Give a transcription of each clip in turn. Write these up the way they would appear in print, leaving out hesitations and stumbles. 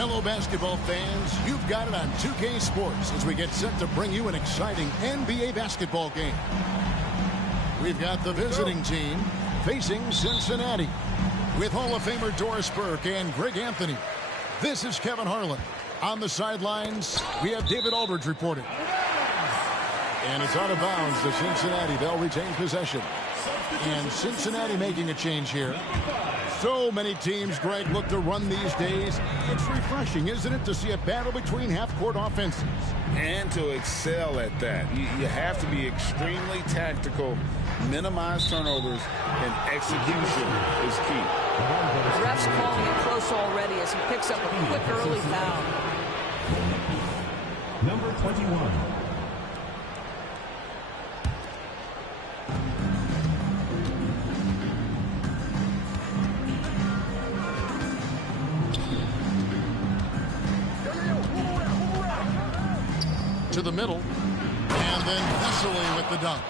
Hello, basketball fans. You've got it on 2K Sports as we get set to bring you an exciting NBA basketball game. We've got the visiting team facing Cincinnati with Hall of Famer Doris Burke and Greg Anthony. This is Kevin Harlan. On the sidelines, we have David Aldridge reporting. And it's out of bounds to Cincinnati. They'll retain possession. And Cincinnati making a change here. So many teams, Greg, look to run these days. It's refreshing, isn't it, to see a battle between half-court offenses? And to excel at that. You have to be extremely tactical, minimize turnovers, and execution is key. The ref's calling it close already as he picks up a quick early foul. Number 21. To the middle, and then Vesely with the dunk.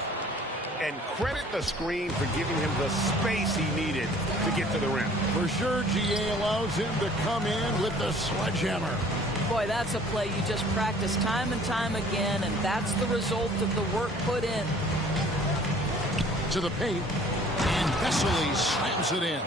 And credit the screen for giving him the space he needed to get to the rim. For sure, GA allows him to come in with the sledgehammer. Boy, that's a play you just practice time and time again, and that's the result of the work put in. To the paint, and Vesely slams it in.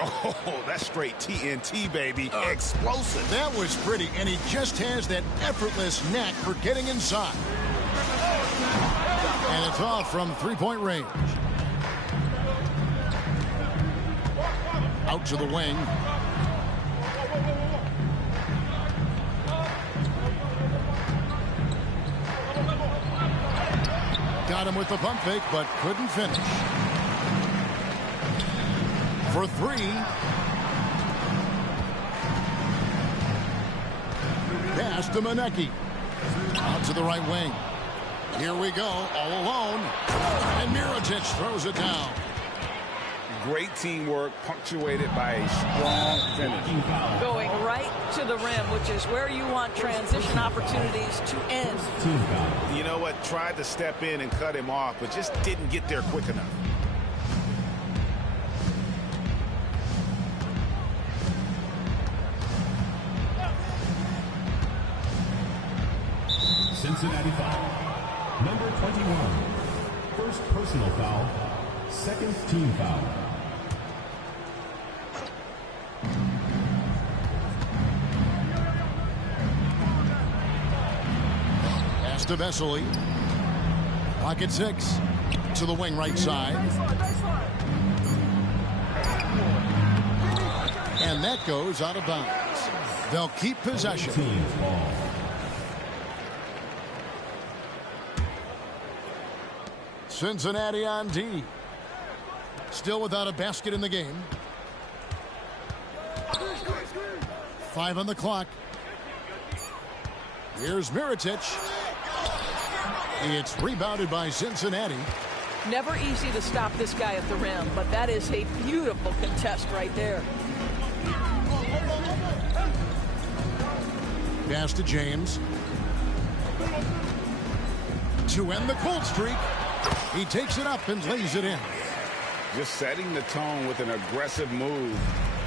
Oh, that's straight TNT, baby. Explosive. That was pretty, and he just has that effortless knack for getting inside. And it's off from three-point range. Out to the wing. Got him with the pump fake, but couldn't finish. For three. Pass to Manecki. Out to the right wing. Here we go, all alone. And Mirotic throws it down. Great teamwork, punctuated by a strong finish. Going right to the rim, which is where you want transition opportunities to end. You know what? Tried to step in and cut him off, but just didn't get there quick enough. Cincinnati foul. Number 21. First personal foul. Second team foul. Pass to Vesely. Pocket six. To the wing right side. And that goes out of bounds. They'll keep possession. Team's ball. Cincinnati on D. Still without a basket in the game. 5 on the clock. Here's Mirotic. It's rebounded by Cincinnati. Never easy to stop this guy at the rim, but that is a beautiful contest right there. Pass to James. To end the cold streak. He takes it up and lays it in. Just setting the tone with an aggressive move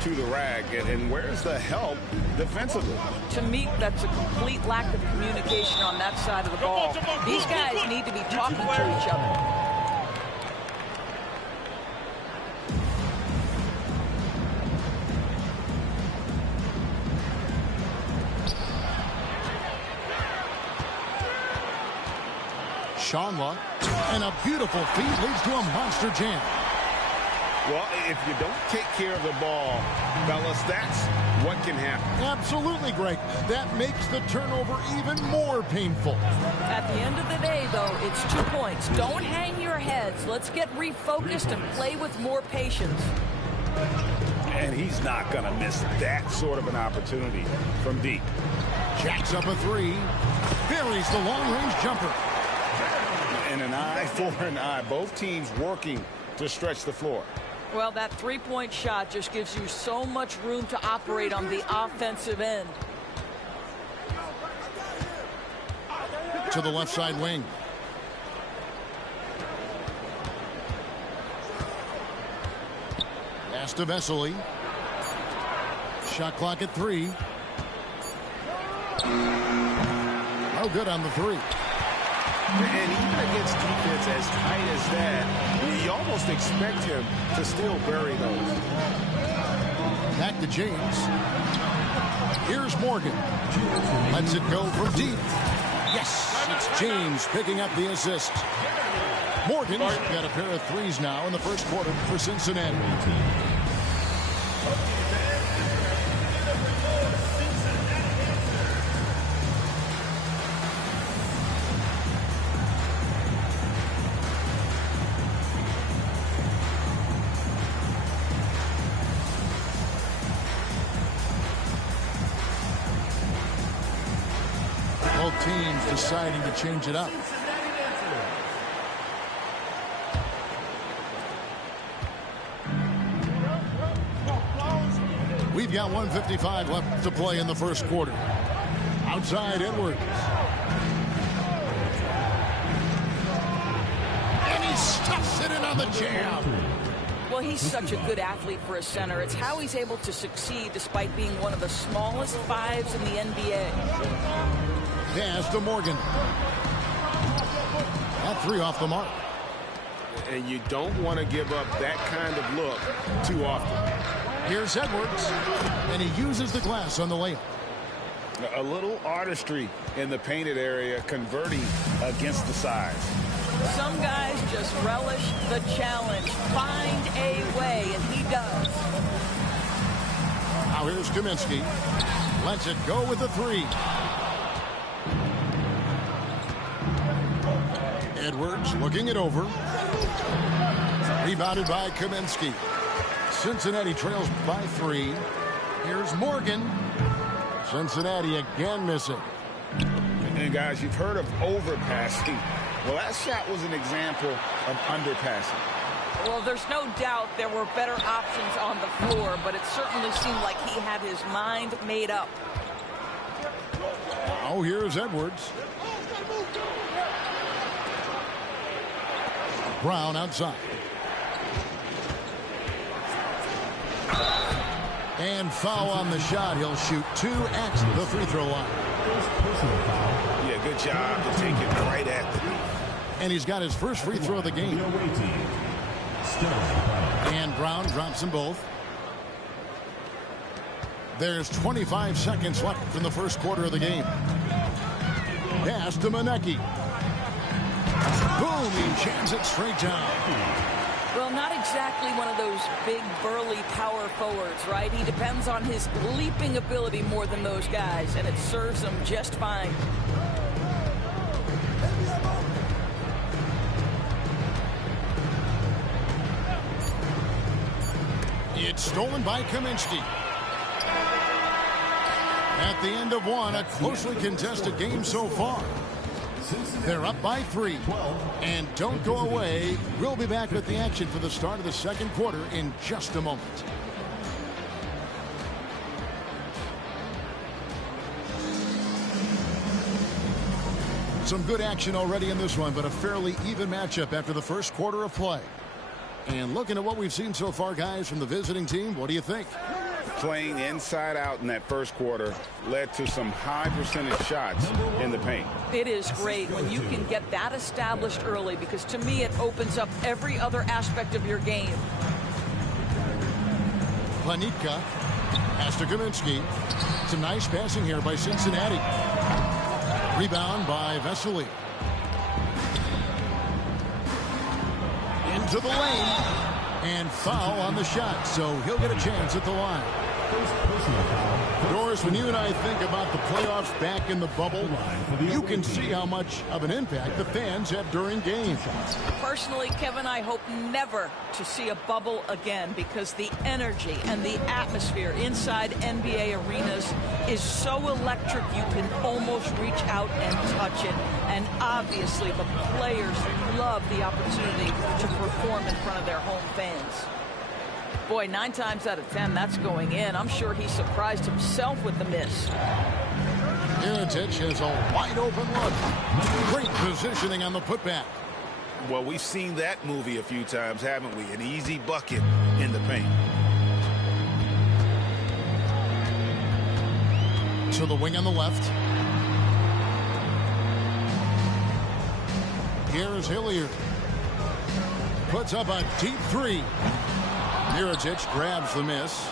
to the rack. And where's the help defensively? To me, that's a complete lack of communication on that side of the ball. These guys need to be talking to each other. Shanla, and a beautiful feed leads to a monster jam. Well, if you don't take care of the ball, fellas, that's what can happen. Absolutely, Greg. That makes the turnover even more painful. At the end of the day, though, it's 2 points. Don't hang your heads. Let's get refocused and play with more patience. And and he's not going to miss that sort of an opportunity from deep. Jacks up a three. Buries the long-range jumper. And an eye for an eye. Both teams working to stretch the floor. Well, that three-point shot just gives you so much room to operate on the offensive end. To the left side wing. Pass to Vesely. Shot clock at 3. No good on the 3. And even against defense as tight as that, you almost expect him to still bury those. Back to James. Here's Morgan. Lets it go from deep. Yes, it's James picking up the assist. Morgan's got a pair of threes now in the first quarter for Cincinnati. Both teams deciding to change it up. We've got 1:55 left to play in the first quarter. Outside Edwards. And he stuffs it in on the jam. Well, he's such a good athlete for a center. It's how he's able to succeed despite being one of the smallest fives in the NBA. Pass to Morgan. That 3 off the mark. And you don't want to give up that kind of look too often. Here's Edwards, and he uses the glass on the layup. A little artistry in the painted area, converting against the size. Some guys just relish the challenge. Find a way, and he does. Now here's Kaminsky. Lets it go with the 3. Edwards looking it over. Rebounded by Kaminsky. Cincinnati trails by 3. Here's Morgan. Cincinnati again missing. And guys, you've heard of overpassing. Well, that shot was an example of underpassing. Well, there's no doubt there were better options on the floor, but it certainly seemed like he had his mind made up. Oh, here's Edwards. Brown outside. And foul on the shot. He'll shoot 2 at the free throw line. Yeah, good job to take it right at the knee. And he's got his first free throw of the game. And Brown drops them both. There's 25 seconds left in the first quarter of the game. Pass to Manecki. Boom, he jams it straight down. Well, not exactly one of those big, burly power forwards, right? He depends on his leaping ability more than those guys, and it serves him just fine. It's stolen by Kaminsky. At the end of 1, a closely contested game so far. They're up by 3. And don't go away. We'll be back with the action for the start of the second quarter in just a moment. Some good action already in this one, but a fairly even matchup after the first quarter of play. And looking at what we've seen so far, guys, from the visiting team, what do you think? Playing inside out in that first quarter led to some high percentage shots in the paint. It is great when you can get that established early, because to me it opens up every other aspect of your game. Planitka has to Kaminsky. Some nice passing here by Cincinnati. Rebound by Vesely. Into the lane. And foul on the shot, so he'll get a chance at the line. First personal foul. Doris, when you and I think about the playoffs back in the bubble, you can see how much of an impact the fans have during games. Personally, Kevin, I hope never to see a bubble again because the energy and the atmosphere inside NBA arenas is so electric you can almost reach out and touch it. And obviously the players love the opportunity to perform in front of their home fans. Boy, 9 times out of 10, that's going in. I'm sure he surprised himself with the miss. Mirotic has a wide open look. Great positioning on the putback. Well, we've seen that movie a few times, haven't we? An easy bucket in the paint. To the wing on the left. Here is Hilliard. Puts up a deep three. Mirotic grabs the miss.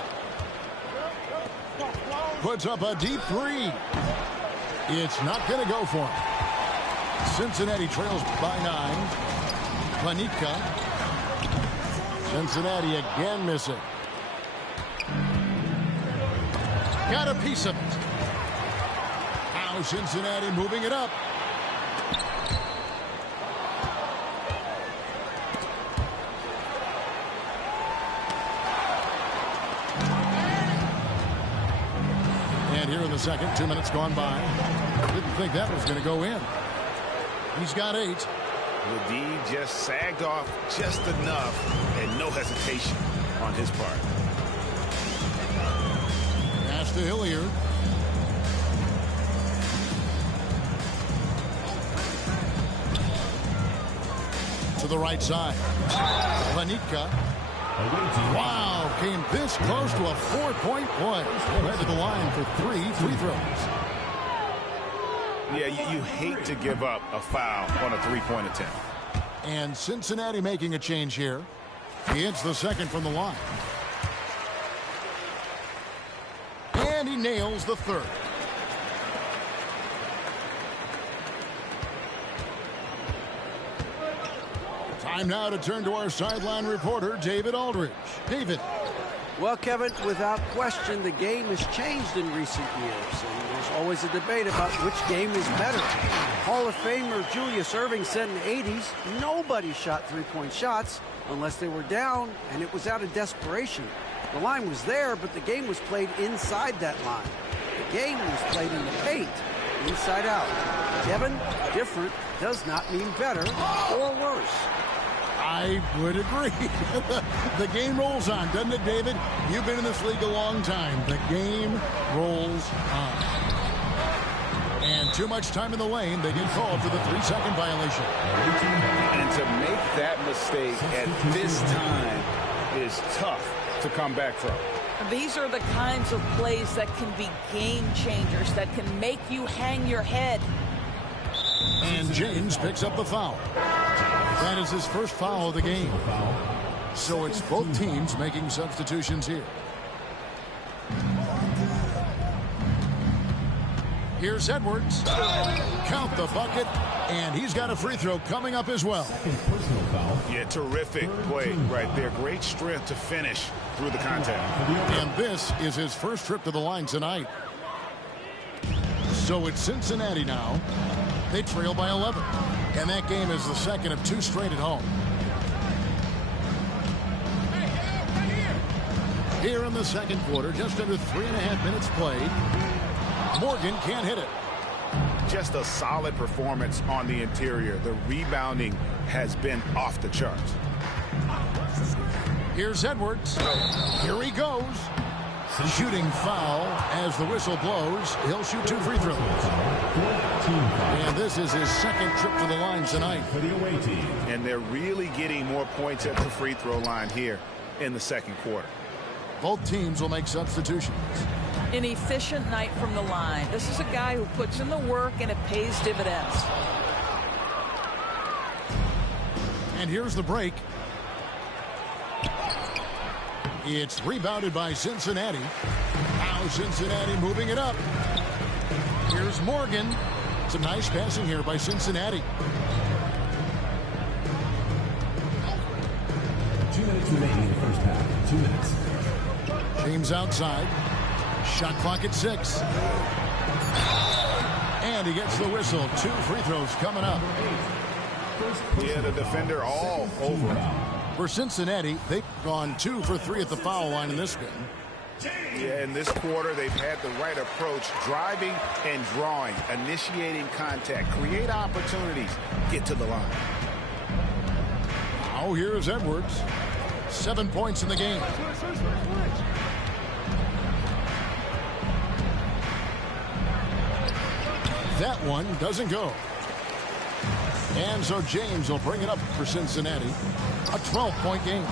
Puts up a deep three. It's not going to go for him. Cincinnati trails by 9. Planitka. Cincinnati again missing. Got a piece of it. Now Cincinnati moving it up. Here in the second, 2 minutes gone by. Didn't think that was going to go in. He's got 8. Ledee just sagged off just enough and no hesitation on his part. Pass to Hilliard. To the right side. Planitka. Wow, came this close to a 4-point play. Led to the line for 3 free throws. Yeah, you hate to give up a foul on a three-point attempt. And Cincinnati making a change here. He hits the second from the line. And he nails the third. Time now to turn to our sideline reporter, David Aldridge. David. Well, Kevin, without question, the game has changed in recent years. And there's always a debate about which game is better. Hall of Famer Julius Erving said in the 80s, nobody shot three-point shots unless they were down, and it was out of desperation. The line was there, but the game was played inside that line. The game was played in the paint, inside out. Kevin, different does not mean better or worse. I would agree. The game rolls on, doesn't it, David? You've been in this league a long time. The game rolls on. And too much time in the lane. They get called for the 3-second violation. And to make that mistake at this time is tough to come back from. These are the kinds of plays that can be game changers, that can make you hang your head. And James picks up the foul. That is his first foul of the game. So it's both teams making substitutions here. Here's Edwards. Count the bucket. And he's got a free throw coming up as well. Yeah, terrific play right there. Great strength to finish through the contact. And this is his first trip to the line tonight. So it's Cincinnati now. They trail by 11. And that game is the second of 2 straight at home. Here in the second quarter, just under 3.5 minutes played. Morgan can't hit it. Just a solid performance on the interior. The rebounding has been off the charts. Here's Edwards. Here he goes. Shooting foul as the whistle blows. He'll shoot 2 free throws. And this is his second trip to the line tonight. For the away team. And they're really getting more points at the free throw line here in the second quarter. Both teams will make substitutions. An efficient night from the line. This is a guy who puts in the work and it pays dividends. And here's the break. It's rebounded by Cincinnati. Now Cincinnati moving it up. Here's Morgan. Some nice passing here by Cincinnati. 2 minutes remaining in the first half. 2 minutes. Team's outside. Shot clock at 6. And he gets the whistle. 2 free throws coming up. Yeah, the defender all over him. For Cincinnati, they've gone 2 for 3 at the foul line in this game. Yeah, in this quarter, they've had the right approach, driving and drawing, initiating contact, create opportunities, get to the line. Now here's Edwards. 7 points in the game. That one doesn't go. And so James will bring it up for Cincinnati. A 12-point game.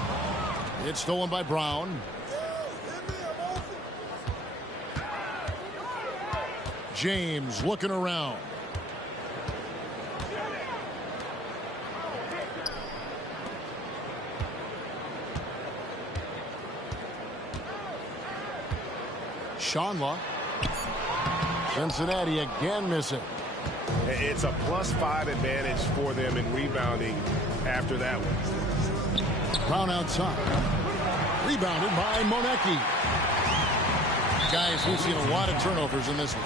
It's stolen by Brown. James looking around. Shanla. Cincinnati again missing. It's a +5 advantage for them in rebounding after that one. Brown outside. Rebounded by Monecki. Guys, we've seen a lot of turnovers in this one.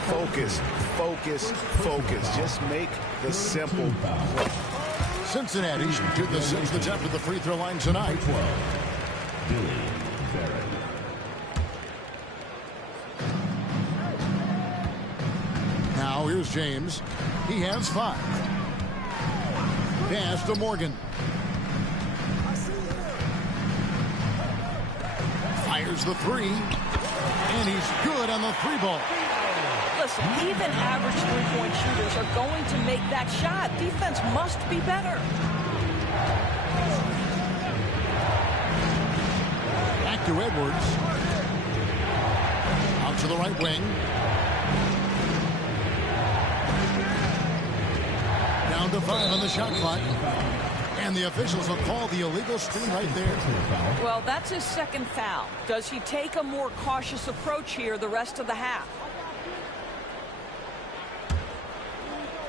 Focus, focus, focus. Just make the simple play. Cincinnati to the 6th attempt at the free throw line tonight. Now here's James. He has 5. Pass to Morgan. Fires the 3. And he's good on the 3-ball. Listen, even average three-point shooters are going to make that shot. Defense must be better. Back to Edwards. Out to the right wing. Down to 5 on the shot clock. And the officials will call the illegal screen right there. Well, that's his second foul. Does he take a more cautious approach here the rest of the half?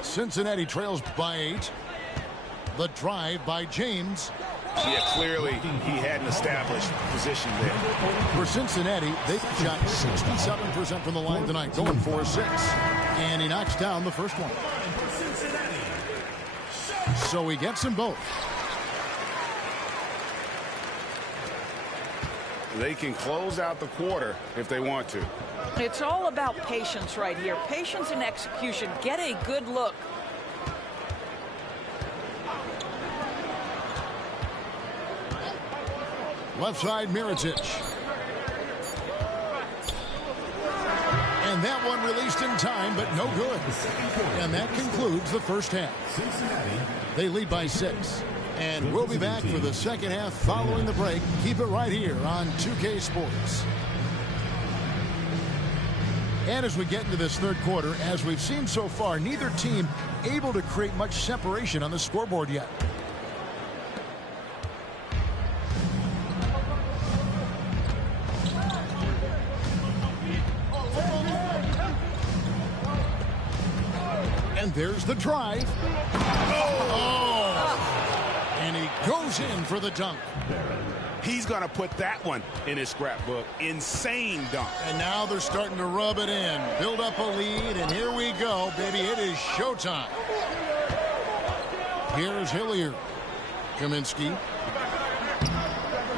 Cincinnati trails by 8. The drive by James. Yeah, clearly he had an established position there. For Cincinnati, they've shot 67% from the line tonight, going for 6. And he knocks down the first one. So he gets them both. They can close out the quarter if they want to. It's all about patience right here. Patience and execution. Get a good look. Left side, Mirotic. And that one released in time, but no good. And that concludes the first half. They lead by 6. And we'll be back for the second half following the break. Keep it right here on 2K Sports. And as we get into this third quarter, as we've seen so far, neither team able to create much separation on the scoreboard yet. And there's the drive. And he goes in for the dunk. He's going to put that one in his scrapbook. Insane dunk. And now they're starting to rub it in. Build up a lead, and here we go, baby. It is showtime. Here's Hilliard. Kaminsky.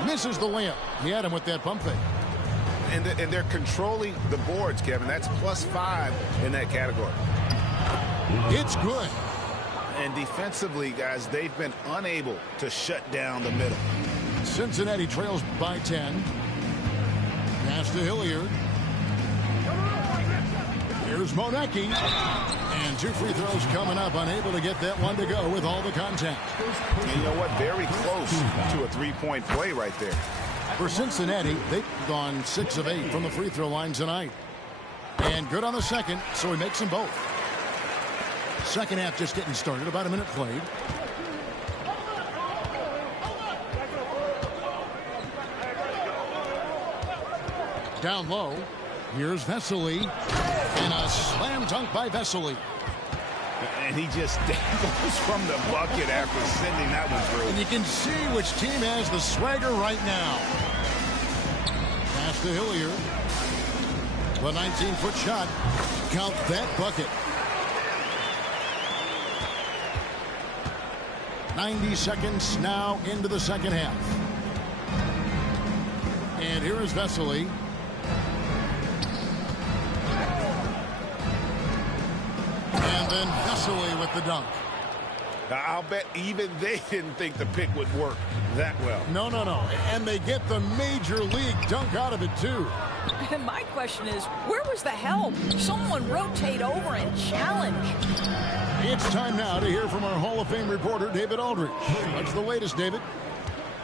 Misses the layup. He had him with that pump fake. And they're controlling the boards, Kevin. That's +5 in that category. It's good. And defensively, guys, they've been unable to shut down the middle. Cincinnati trails by 10. Pass to Hilliard. Here's Monecki. And 2 free throws coming up. Unable to get that one to go with all the contact. And you know what? Very close to a 3-point play right there. For Cincinnati, they've gone 6 of 8 from the free throw line tonight. And good on the second, so he makes them both. Second half just getting started. About a minute played. Down low. Here's Vesely. And a slam dunk by Vesely. And he just goes from the bucket after sending that one through. And you can see which team has the swagger right now. Pass to Hilliard. The 19-foot shot. Count that bucket. 90 seconds now into the second half. And here is Vesely. And then Vesely with the dunk. I'll bet even they didn't think the pick would work that well. No. And they get the major league dunk out of it, too. My question is, where was the help? Someone rotate over and challenge. It's time now to hear from our Hall of Fame reporter, David Aldridge. What's the latest, David?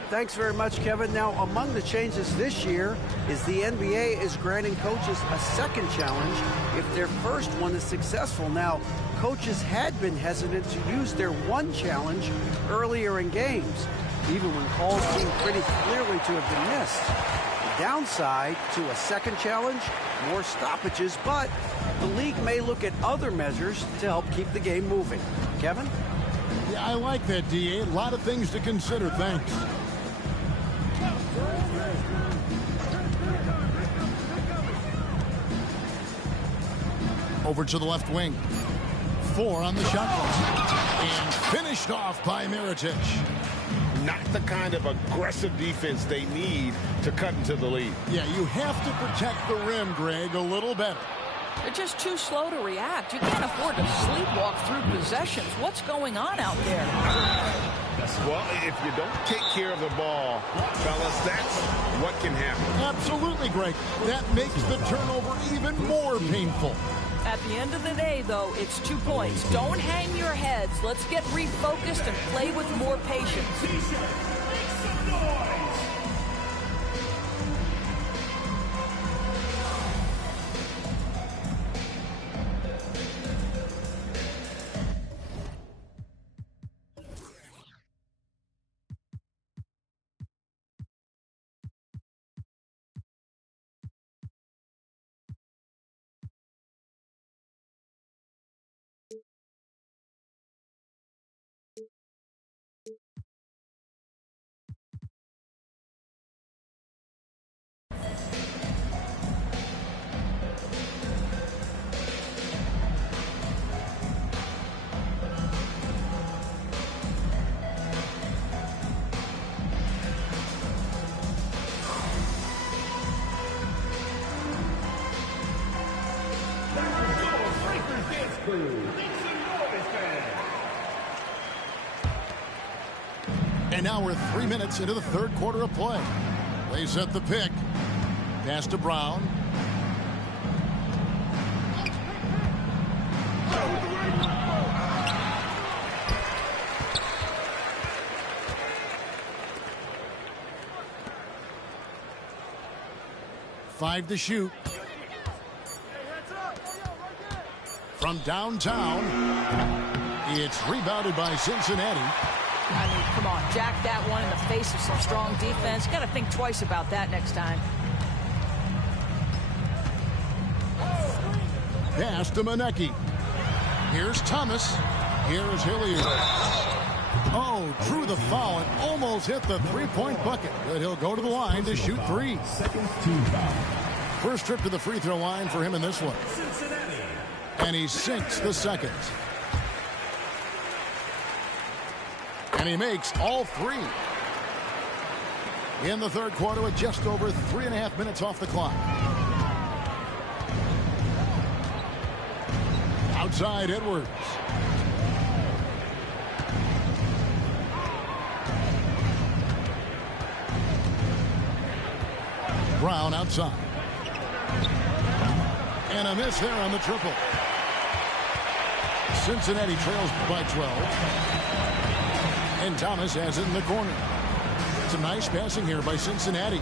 Thanks very much, Kevin. Now, among the changes this year is the NBA is granting coaches a second challenge if their first one is successful. Now, coaches had been hesitant to use their one challenge earlier in games, even when calls seemed pretty clearly to have been missed. The downside to a second challenge, more stoppages, but the league may look at other measures to help keep the game moving. Kevin? Yeah, I like that, D.A. A lot of things to consider. Thanks. Over to the left wing. 4 on the shot clock. And finished off by Mirotic. Not the kind of aggressive defense they need to cut into the lead. Yeah, you have to protect the rim, Greg, a little better. They're just too slow to react. You can't afford to sleepwalk through possessions. What's going on out there? Well, if you don't take care of the ball, fellas, that's what can happen. Absolutely, Greg. That makes the turnover even more painful. At the end of the day, though, it's 2 points. Don't hang your heads. Let's get refocused and play with more patience. And now we're 3 minutes into the third quarter of play. They set the pick. Pass to Brown. Five to shoot. From downtown, it's rebounded by Cincinnati. I mean, come on, jack that one in the face of some strong defense. Got to think twice about that next time. Pass to Manecki. Here's Thomas. Here's Hilliard. Oh, drew the foul and almost hit the three-point bucket. But he'll go to the line to shoot 3. Second team foul. First trip to the free throw line for him in this one. And he sinks the second. And he makes all 3. In the third quarter with just over 3.5 minutes off the clock. Outside Edwards. Brown outside. And a miss there on the triple. Cincinnati trails by 12. And Thomas has it in the corner. Some nice passing here by Cincinnati.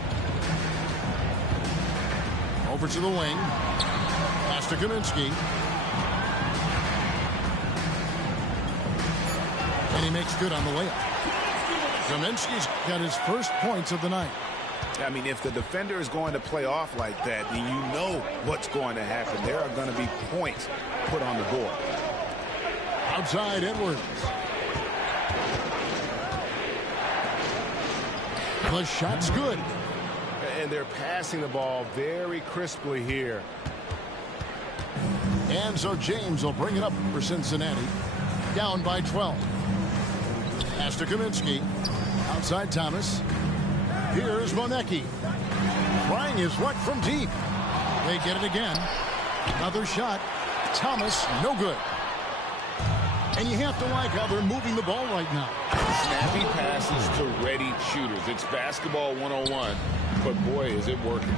Over to the wing. Pass to Kaminsky. And he makes good on the layup. Kaminsky's got his first points of the night. I mean, if the defender is going to play off like that, then you know what's going to happen. There are going to be points put on the board. Outside Edwards. The shot's good. And they're passing the ball very crisply here. And so James will bring it up for Cincinnati. Down by 12. Pass to Kaminsky. Outside Thomas. Here's Monecki. Trying his luck from deep. They get it again. Another shot. Thomas, no good. And you have to like how they're moving the ball right now. Snappy passes to ready shooters. It's basketball 101, but boy, is it working.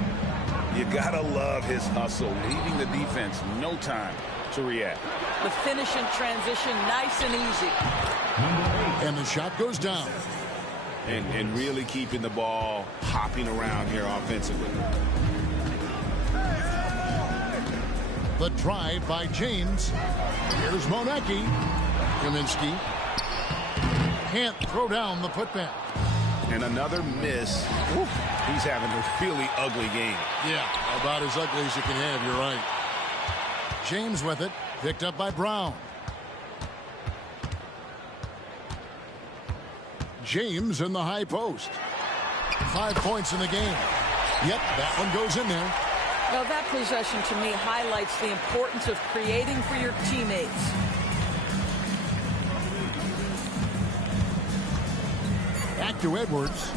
You gotta love his hustle, leaving the defense no time to react. The finish in transition, nice and easy. And the shot goes down. And really keeping the ball hopping around here offensively. The drive by James. Here's Monecki. Kaminsky can't throw down the putback. And another miss. Oof. He's having a really ugly game. Yeah, about as ugly as you can have, you're right. James with it, picked up by Brown. James in the high post. 5 points in the game. Yep, that one goes in there. Now that possession to me highlights the importance of creating for your teammates. Back to Edwards.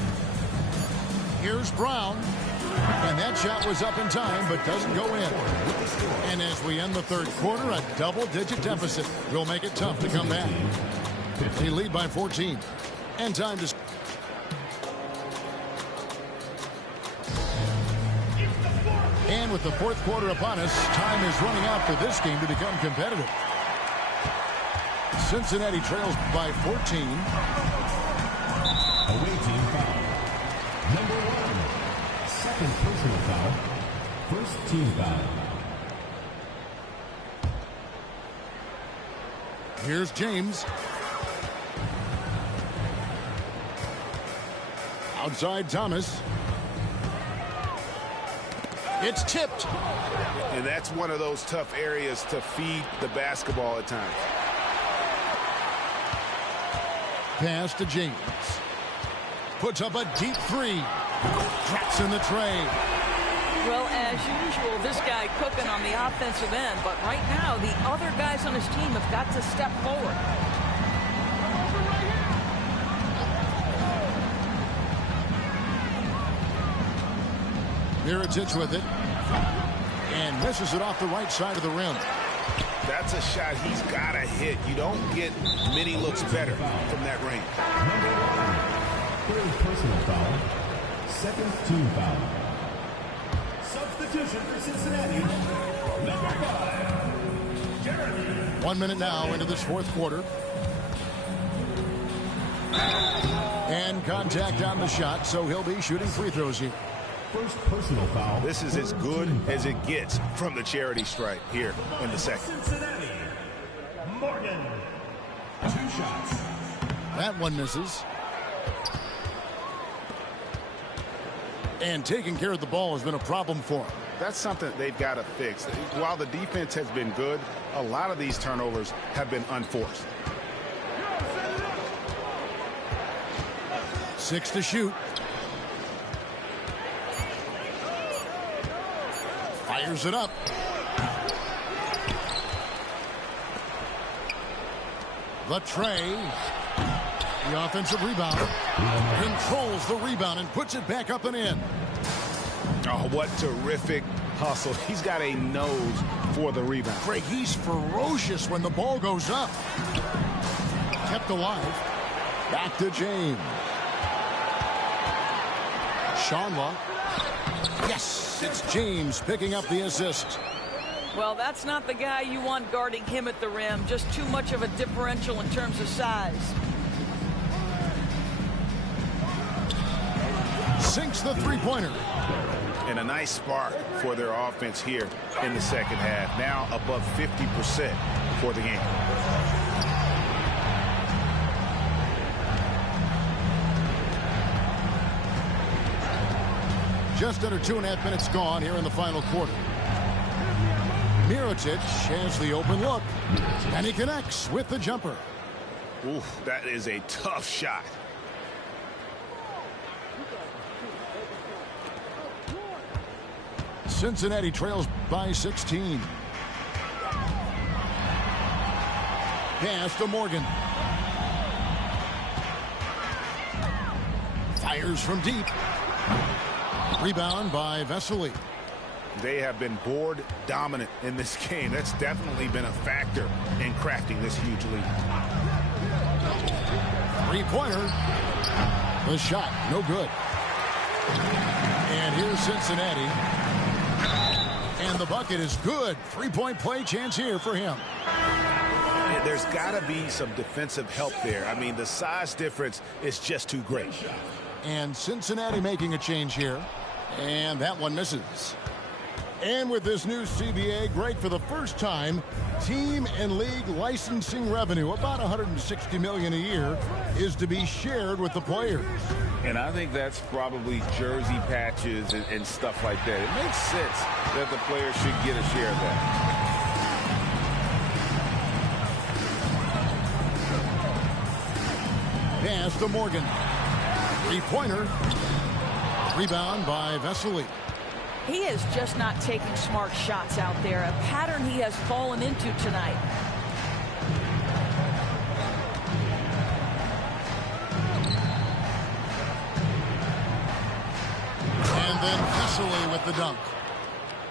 Here's Brown. And that shot was up in time, but doesn't go in. And as we end the third quarter, a double-digit deficit will make it tough to come back. They lead by 14. And time to... And with the fourth quarter upon us, time is running out for this game to become competitive. Cincinnati trails by 14. Away team foul. Number 1. Second personal foul. First team foul. Here's James. Outside Thomas. It's tipped. And that's one of those tough areas to feed the basketball at times. Pass to James. Puts up a deep three. Drops in the tray. Well, as usual, this guy cooking on the offensive end, but right now the other guys on his team have got to step forward. Mirotic with it. And misses it off the right side of the rim. That's a shot he's got to hit. You don't get many looks better from that range. Number 1. Third personal foul. Second team foul. Substitution for Cincinnati. Number 5. Jeremy. 1 minute now into this fourth quarter. And contact on the shot, so he'll be shooting free throws here. First personal foul. This is as good as it gets from the charity stripe here in the second. Cincinnati. Morgan. 2 shots. That one misses. And taking care of the ball has been a problem for him. That's something they've got to fix. While the defense has been good, a lot of these turnovers have been unforced. 6 to shoot. Fires it up. The tray. The offensive rebound. Controls the rebound and puts it back up and in. Oh, what terrific hustle. He's got a nose for the rebound. Craig, he's ferocious when the ball goes up. Kept alive. Back to James. Shanla. Yes, it's James picking up the assist. Well, that's not the guy you want guarding him at the rim. Just too much of a differential in terms of size. Sinks the three-pointer. And a nice spark for their offense here in the second half. Now above 50% for the game. Just under 2.5 minutes gone here in the final quarter. Mirotic has the open look. And he connects with the jumper. Oof, that is a tough shot. Cincinnati trails by 16. Pass to Morgan. Fires from deep. Rebound by Vesely. They have been board dominant in this game. That's definitely been a factor in crafting this huge lead. Three-pointer. The shot, no good. And here's Cincinnati. And the bucket is good. Three-point play chance here for him. There's got to be some defensive help there. I mean, the size difference is just too great. And Cincinnati making a change here. And that one misses. And with this new CBA, great for the first time, team and league licensing revenue, about $160 million a year, is to be shared with the players. And I think that's probably jersey patches and stuff like that. It makes sense that the players should get a share of that. Pass to Morgan. Three-pointer. Rebound by Vesely. He is just not taking smart shots out there, a pattern he has fallen into tonight. And then Vesely with the dunk.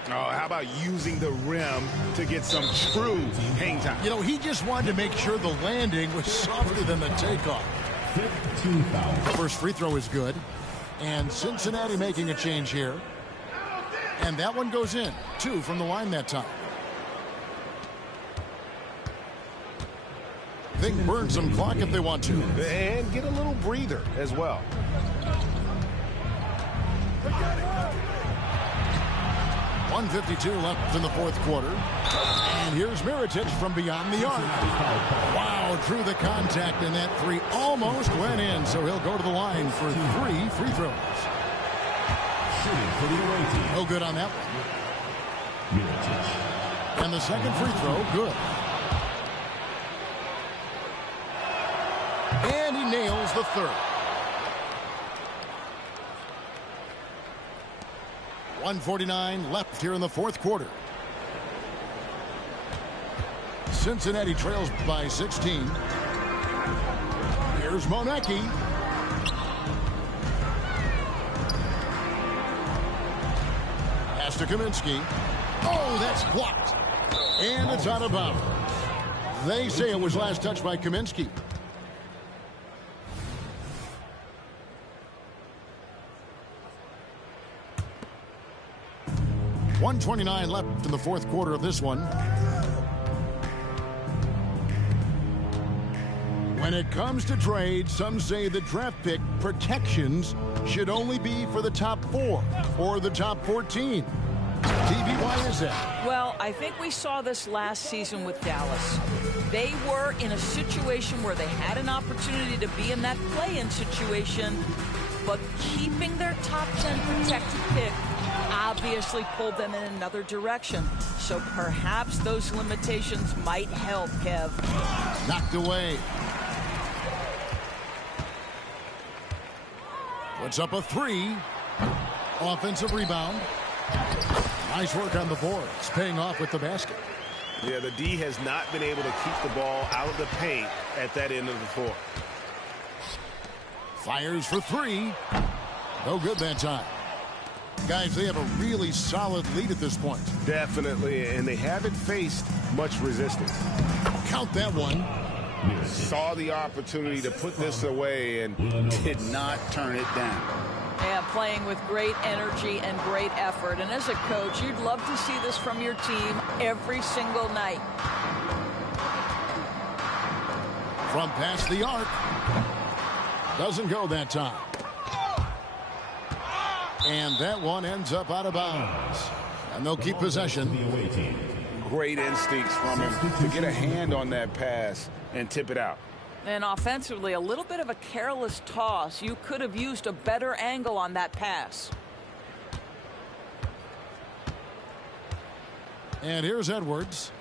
Oh, how about using the rim to get some true hang time? You know, he just wanted to make sure the landing was softer than the takeoff. 15 fouls. The first free throw is good. And Cincinnati making a change here. And that one goes in. 2 from the line that time. They can burn some clock if they want to. And get a little breather as well. .152 left in the fourth quarter. And here's Mirotic from beyond the arc. Wow, drew the contact, and that three almost went in. So he'll go to the line for 3 free throws. Shooting for the away team. No good on that one. Mirotic. And the second free throw, good. And he nails the third. 1:49 left here in the fourth quarter. Cincinnati trails by 16. Here's Monecki. Pass to Kaminsky. Oh, that's blocked. And it's out of bounds. They say it was last touched by Kaminsky. .129 left in the fourth quarter of this one. When it comes to trade, some say the draft pick protections should only be for the top 4 or the top 14. TV, why is that? Well, I think we saw this last season with Dallas. They were in a situation where they had an opportunity to be in that play-in situation, but keeping their top 10 protected pick obviously pulled them in another direction. So perhaps those limitations might help, Kev. Knocked away. Puts up a 3. Offensive rebound. Nice work on the boards, paying off with the basket. Yeah, the D has not been able to keep the ball out of the paint at that end of the floor. Fires for 3. No good that time. Guys, they have a really solid lead at this point. Definitely, and they haven't faced much resistance. Count that one. Saw the opportunity to put this away and did not turn it down. Yeah, playing with great energy and great effort. And as a coach, you'd love to see this from your team every single night. From past the arc. Doesn't go that time. And that one ends up out of bounds. And they'll keep possession. The away team. Great instincts from him to get a hand on that pass and tip it out. And offensively, a little bit of a careless toss. You could have used a better angle on that pass. And here's Edwards.